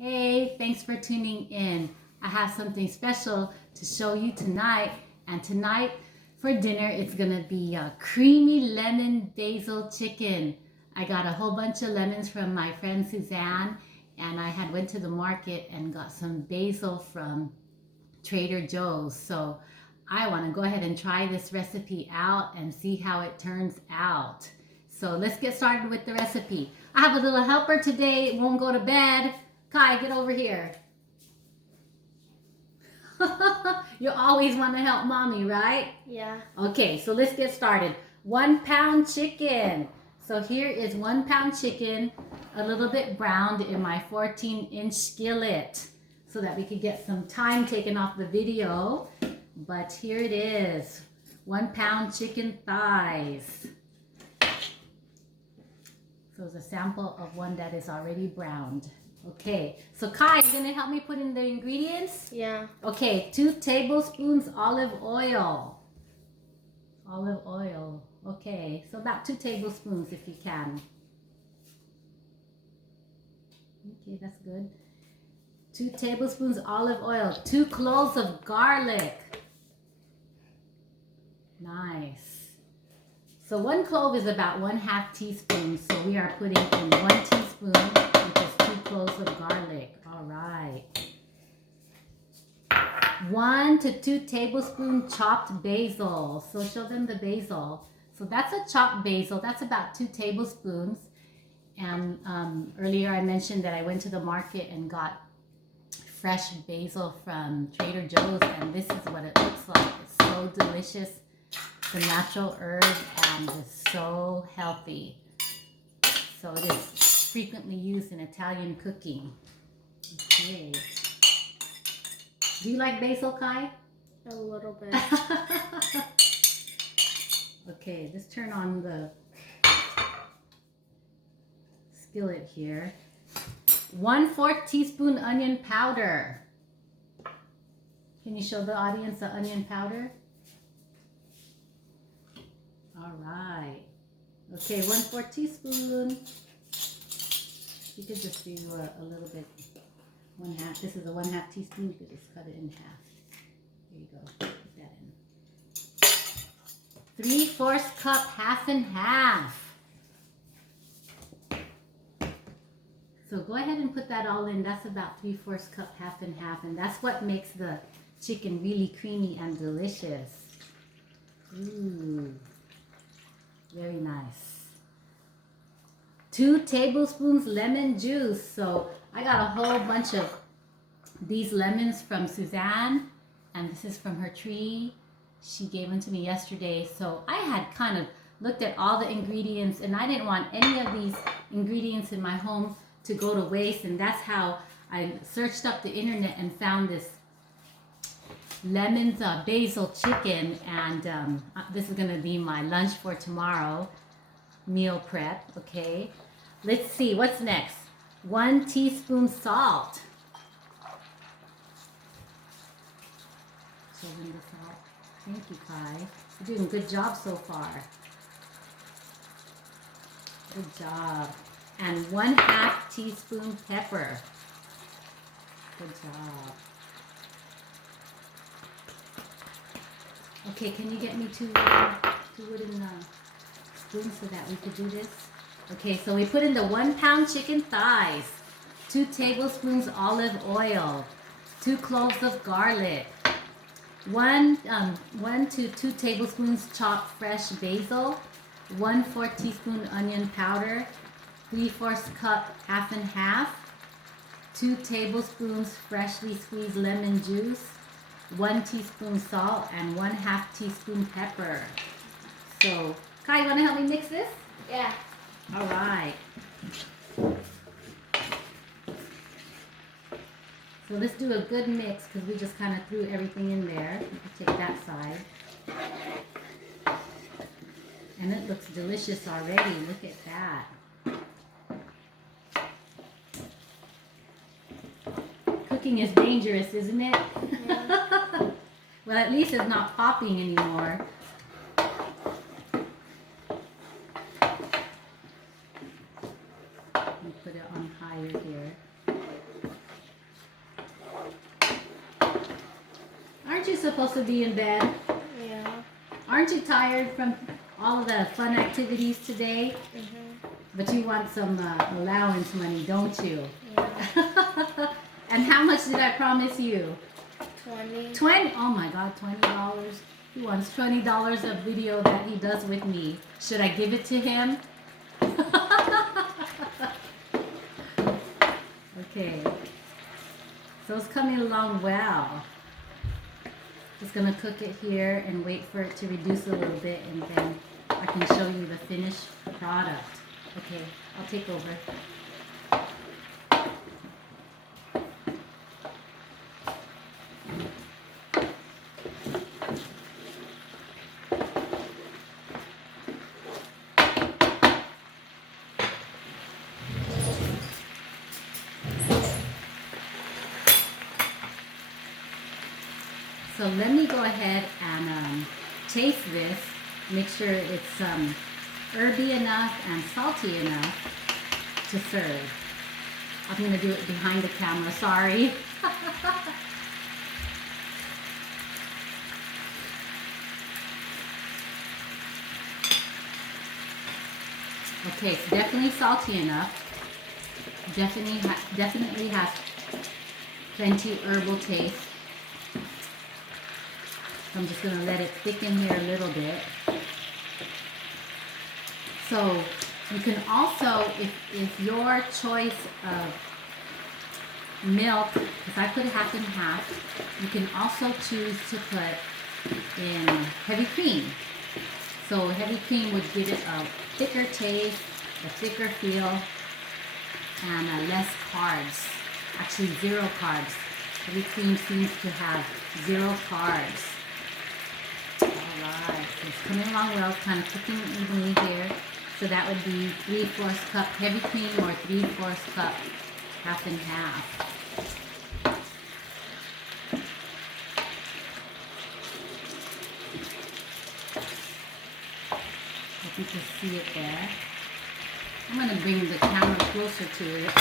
Hey, thanks for tuning in. I have something special to show you tonight. And tonight for dinner, it's gonna be a creamy lemon basil chicken. I got a whole bunch of lemons from my friend Suzanne, and I had went to the market and got some basil from Trader Joe's. So I wanna go ahead and try this recipe out and see how it turns out. So let's get started with the recipe. I have a little helper today. It won't go to bed. Kai, get over here. You always want to help mommy, right? Yeah. Okay, so let's get started. 1 pound chicken. So here is 1 pound chicken, a little bit browned in my 14-inch skillet so that we could get some time taken off the video. But here it is, 1 pound chicken thighs. So it's a sample of one that is already browned. Okay, so Kai, you gonna help me put in the ingredients? Yeah. Okay, 2 tablespoons olive oil. Olive oil. Okay, so about 2 tablespoons if you can. Okay, that's good. 2 tablespoons olive oil. 2 cloves of garlic. Nice. So 1 clove is about 1/2 teaspoon. So we are putting in 1 teaspoon, which is 2 cloves of garlic. All right. 1 to 2 tablespoons chopped basil. So show them the basil. So that's a chopped basil. That's about 2 tablespoons. And earlier I mentioned that I went to the market and got fresh basil from Trader Joe's, and this is what it looks like. It's so delicious. It's a natural herb and it's so healthy. So it is frequently used in Italian cooking. Okay. Do you like basil, Kai? A little bit. Okay, just turn on the skillet here. 1/4 teaspoon onion powder. Can you show the audience the onion powder? All right. Okay, 1/4 teaspoon. You could just do a little bit, 1/2. This is a 1/2 teaspoon. You could just cut it in half. There you go. Put that in. 3/4 cup, half and half. So go ahead and put that all in. That's about 3/4 cup, half and half, and that's what makes the chicken really creamy and delicious. Ooh. Very nice. 2 tablespoons lemon juice. So I got a whole bunch of these lemons from Suzanne, and this is from her tree. She gave them to me yesterday. So I had kind of looked at all the ingredients, and I didn't want any of these ingredients in my home to go to waste, and that's how I searched up the internet and found this lemons basil chicken, and this is going to be my lunch for tomorrow, meal prep. Okay, let's see what's next. 1 teaspoon salt. Show them the salt. Thank you, Kai. You're doing a good job so far. Good job. And 1/2 teaspoon pepper. Good job. Okay, can you get me two wooden spoons so that we could do this? Okay, so we put in the 1 pound chicken thighs, 2 tablespoons olive oil, 2 cloves of garlic, 1 to 2 tablespoons chopped fresh basil, 1/4 teaspoon onion powder, 3/4 cup, half and half, 2 tablespoons freshly squeezed lemon juice, 1 teaspoon salt, and 1/2 teaspoon pepper. So, Kai, you want to help me mix this? Yeah. All right. So let's do a good mix because we just kind of threw everything in there. You can take that side. And it looks delicious already. Look at that. Cooking is dangerous, isn't it? Yeah. Well, at least it's not popping anymore. Let me put it on higher here. supposed to be in bed? Yeah. Aren't you tired from all of the fun activities today? But you want some allowance money, don't you? Yeah. And how much did I promise you? 20. 20. Oh my God, $20. He wants $20 of video that he does with me. Should I give it to him? Okay. So it's coming along well. Just gonna cook it here and wait for it to reduce a little bit, and then I can show you the finished product. Okay, I'll take over. So let me go ahead and taste this. Make sure it's herby enough and salty enough to serve. I'm gonna do it behind the camera, sorry. Okay, it's definitely salty enough. Definitely has plenty herbal taste. So I'm just gonna let it thicken here a little bit. So you can also, if your choice of milk, because I put half and half, you can also choose to put in heavy cream. So heavy cream would give it a thicker taste, a thicker feel, and less carbs. Actually 0 carbs. Heavy cream seems to have 0 carbs. Alright, so it's coming along well, it's kind of cooking evenly here. So that would be 3/4 cup heavy cream or 3/4 cup half and half. Hope you can see it there. I'm going to bring the camera closer to it.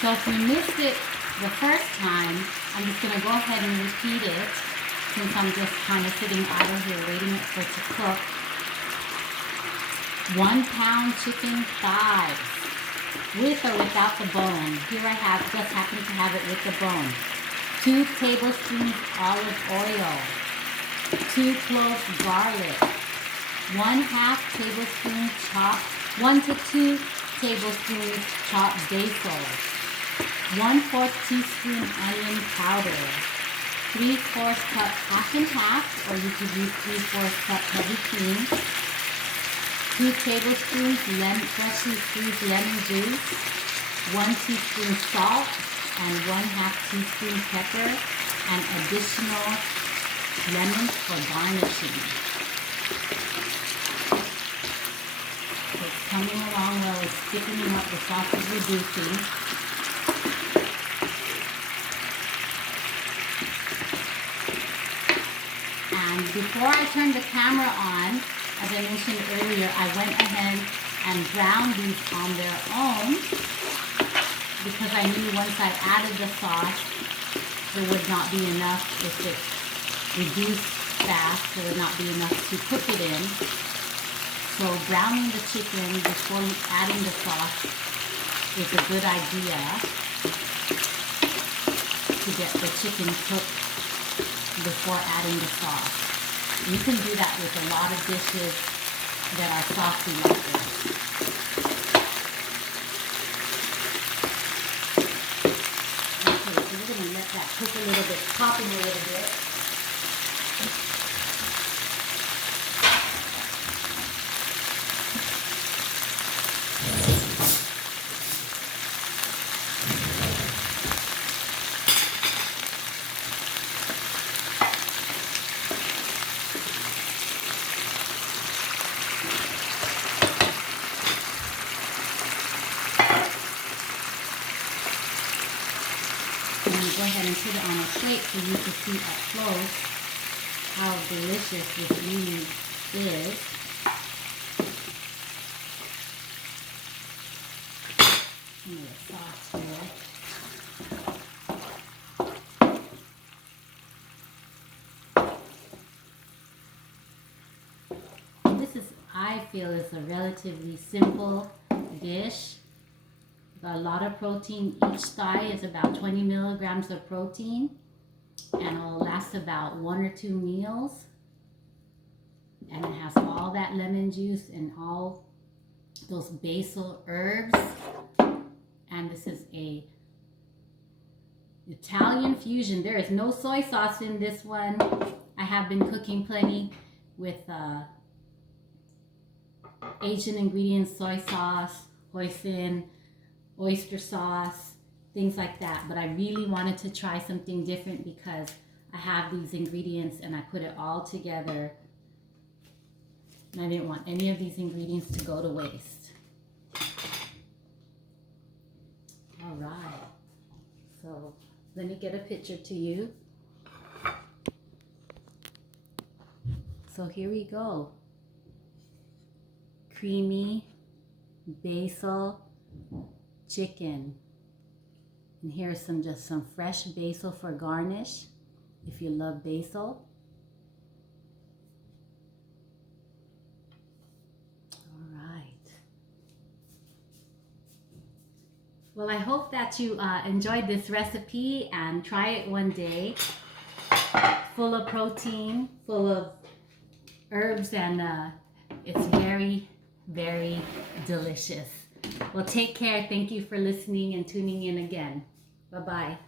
So if you missed it the first time, I'm just going to go ahead and repeat it since I'm just kind of sitting idle here waiting for it to cook. 1 pound chicken thighs with or without the bone. Here I just happen to have it with the bone. 2 tablespoons olive oil. 2 cloves garlic. 1/2 tablespoon chopped, 1 to 2 tablespoons chopped basil. 1/4 teaspoon onion powder, 3/4 cup half and half, or you could use 3/4 cup heavy cream, 2 tablespoons freshly squeezed lemon juice, 1 teaspoon salt, and 1/2 teaspoon pepper, and additional lemon for garnishing. So it's coming along well, it's thickening up, the sauce is reducing. And before I turned the camera on, as I mentioned earlier, I went ahead and browned these on their own because I knew once I added the sauce, there would not be enough. If it reduced fast, there would not be enough to cook it in. So browning the chicken before adding the sauce is a good idea to get the chicken cooked before adding the sauce. You can do that with a lot of dishes that are saucy like this. Okay, so we're going to let that cook a little bit, pop in a little bit. and put it on a plate so you can see up close how delicious this really is. Some of the sauce here. This is, I feel, is a relatively simple dish. Got a lot of protein. Each thigh is about 20 milligrams of protein, and it'll last about 1 or 2 meals. And it has all that lemon juice and all those basil herbs. And this is a Italian fusion. There is no soy sauce in this one. I have been cooking plenty with Asian ingredients, soy sauce, hoisin, oyster sauce, things like that. But I really wanted to try something different because I have these ingredients and I put it all together. And I didn't want any of these ingredients to go to waste. All right. So let me get a picture to you. So here we go. Creamy basil chicken. And here's just some fresh basil for garnish if you love basil. All right. Well, I hope that you enjoyed this recipe and try it one day. Full of protein, full of herbs, and it's very, very delicious. Well, take care. Thank you for listening and tuning in again. Bye-bye.